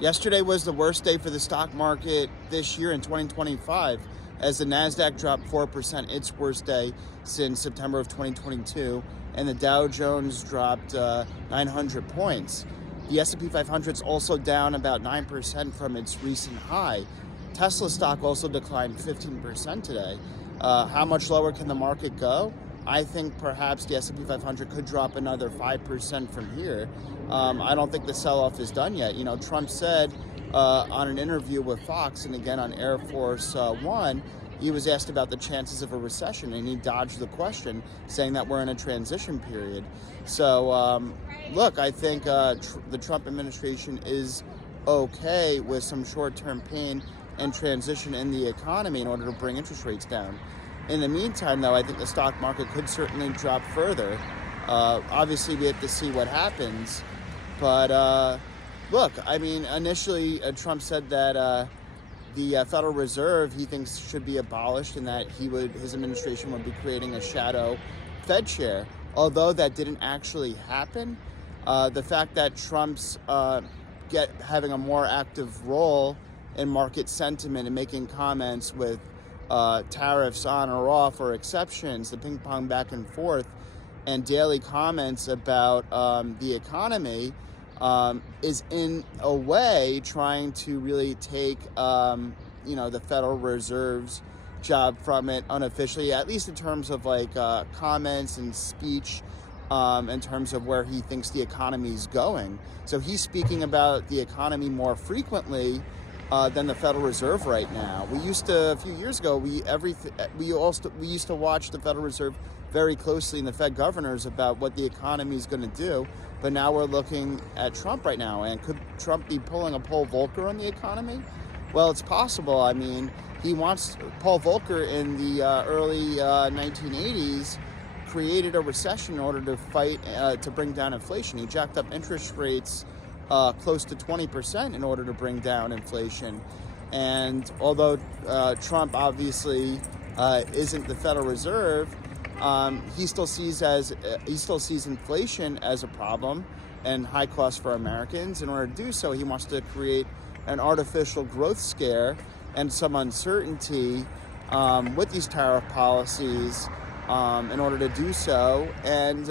Yesterday was the worst day for the stock market this year in 2025 as the NASDAQ dropped 4%, its worst day since September of 2022, and the Dow Jones dropped 900 points. The S&P 500 is also down about 9% from its recent high. Tesla stock also declined 15% today. How much lower can the market go? I think perhaps the S&P 500 could drop another 5% from here. I don't think the sell-off is done yet. Trump said on an interview with Fox and again on Air Force One, he was asked about the chances of a recession, and he dodged the question, saying that we're in a transition period. So, look, I think the Trump administration is okay with some short-term pain and transition in the economy in order to bring interest rates down. In the meantime, though, I think the stock market could certainly drop further. Obviously, we have to see what happens. But look, I mean, initially, Trump said that the Federal Reserve he thinks should be abolished, and that his administration would be creating a shadow Fed chair. Although that didn't actually happen, the fact that Trump's having a more active role in market sentiment and making comments with tariffs on or off or exceptions, the ping pong back and forth, and daily comments about the economy is in a way trying to really take the Federal Reserve's job from it unofficially, at least in terms of comments and speech, in terms of where he thinks the economy is going. So he's speaking about the economy more frequently than the Federal Reserve right now. We used to, a few years ago, we used to watch the Federal Reserve very closely and the Fed governors about what the economy is going to do. But now we're looking at Trump right now. And could Trump be pulling a Paul Volcker on the economy? Well, it's possible. I mean, Paul Volcker in the early 1980s created a recession in order to fight to bring down inflation. He jacked up interest rates close to 20% in order to bring down inflation. And although Trump obviously isn't the Federal Reserve, he still sees inflation as a problem and high cost for Americans. In order to do so, he wants to create an artificial growth scare and some uncertainty with these tariff policies in order to do so. And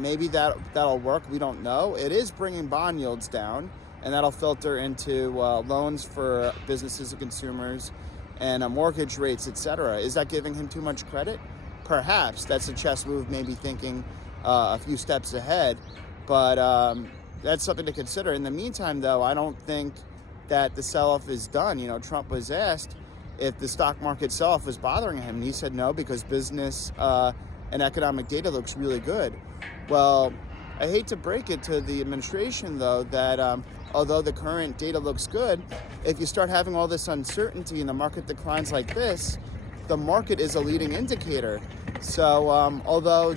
maybe that'll work. We don't know. It is bringing bond yields down, and that'll filter into loans for businesses and consumers and mortgage rates, etc. Is that giving him too much credit? Perhaps. That's a chess move, maybe thinking a few steps ahead. But that's something to consider. In the meantime, though, I don't think that the sell-off is done. Trump was asked if the stock market sell-off was bothering him, and he said no, because business and economic data looks really good. Well, I hate to break it to the administration, though, that although the current data looks good, if you start having all this uncertainty and the market declines like this, the market is a leading indicator. So although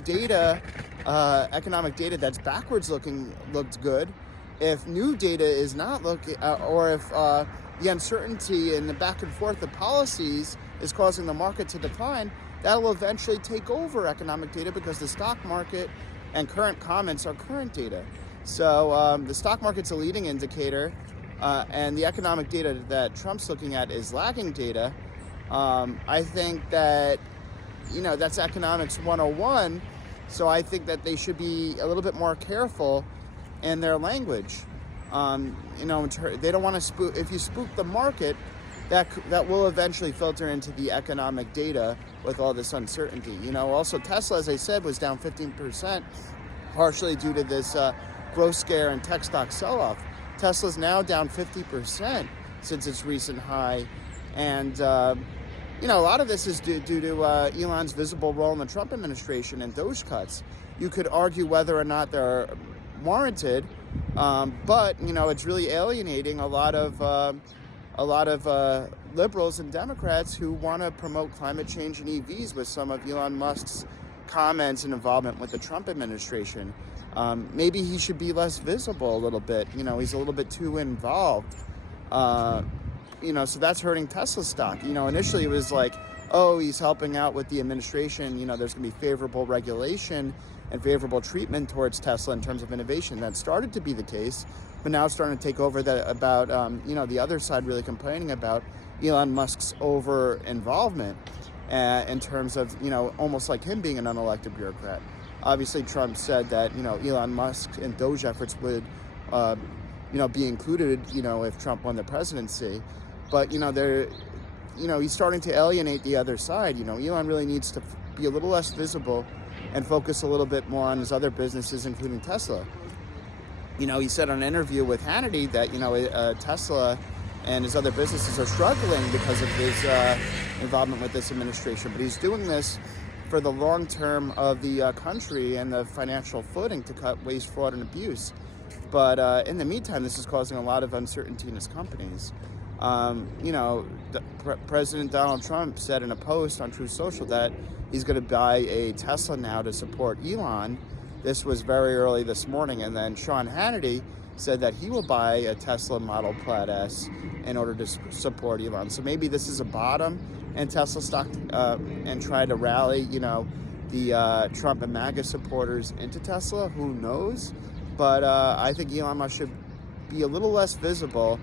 economic data that's backwards looking looked good, if new data is not looking, or if the uncertainty and the back and forth of policies is causing the market to decline, that will eventually take over economic data, because the stock market and current comments are current data. So the stock market's a leading indicator, and the economic data that Trump's looking at is lagging data. I think that, that's economics 101. So I think that they should be a little bit more careful in their language. They don't want to spook. If you spook the market, that will eventually filter into the economic data with all this uncertainty. Also Tesla, as I said, was down 15%, partially due to this growth scare and tech stock sell-off. Tesla's now down 50% since its recent high. And, a lot of this is due to Elon's visible role in the Trump administration and Doge cuts. You could argue whether or not they're warranted, but, it's really alienating a lot of liberals and Democrats who want to promote climate change and EVs with some of Elon Musk's comments and involvement with the Trump administration. Maybe he should be less visible a little bit. He's a little bit too involved. So that's hurting Tesla stock. Initially it was like oh, he's helping out with the administration, there's going to be favorable regulation and favorable treatment towards Tesla in terms of innovation. That started to be the case, but now it's starting to take over about the other side really complaining about Elon Musk's over involvement in terms of, almost like him being an unelected bureaucrat. Obviously, Trump said that, Elon Musk and Doge efforts would, be included, if Trump won the presidency. But, he's starting to alienate the other side. Elon really needs to be a little less visible and focus a little bit more on his other businesses, including Tesla. He said on an interview with Hannity that, Tesla and his other businesses are struggling because of his involvement with this administration. But he's doing this for the long term of the country and the financial footing to cut waste, fraud, and abuse. But in the meantime, this is causing a lot of uncertainty in his companies. President Donald Trump said in a post on Truth Social that he's going to buy a Tesla now to support Elon. This was very early this morning. And then Sean Hannity said that he will buy a Tesla Model Plaid S in order to support Elon. So maybe this is a bottom in Tesla stock and try to rally, the Trump and MAGA supporters into Tesla. Who knows? But I think Elon Musk should be a little less visible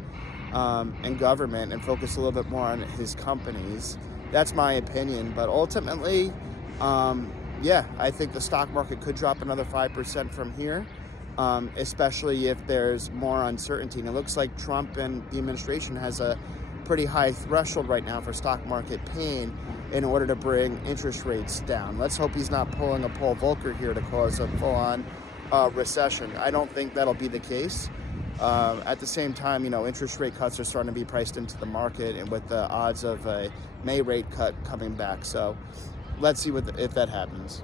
in government and focus a little bit more on his companies. That's my opinion. But ultimately, I think the stock market could drop another 5% from here, especially if there's more uncertainty. And it looks like Trump and the administration has a pretty high threshold right now for stock market pain in order to bring interest rates down. Let's hope he's not pulling a Paul Volcker here to cause a full-on recession. I don't think that'll be the case. At the same time, interest rate cuts are starting to be priced into the market, and with the odds of a May rate cut coming back. So let's see if that happens.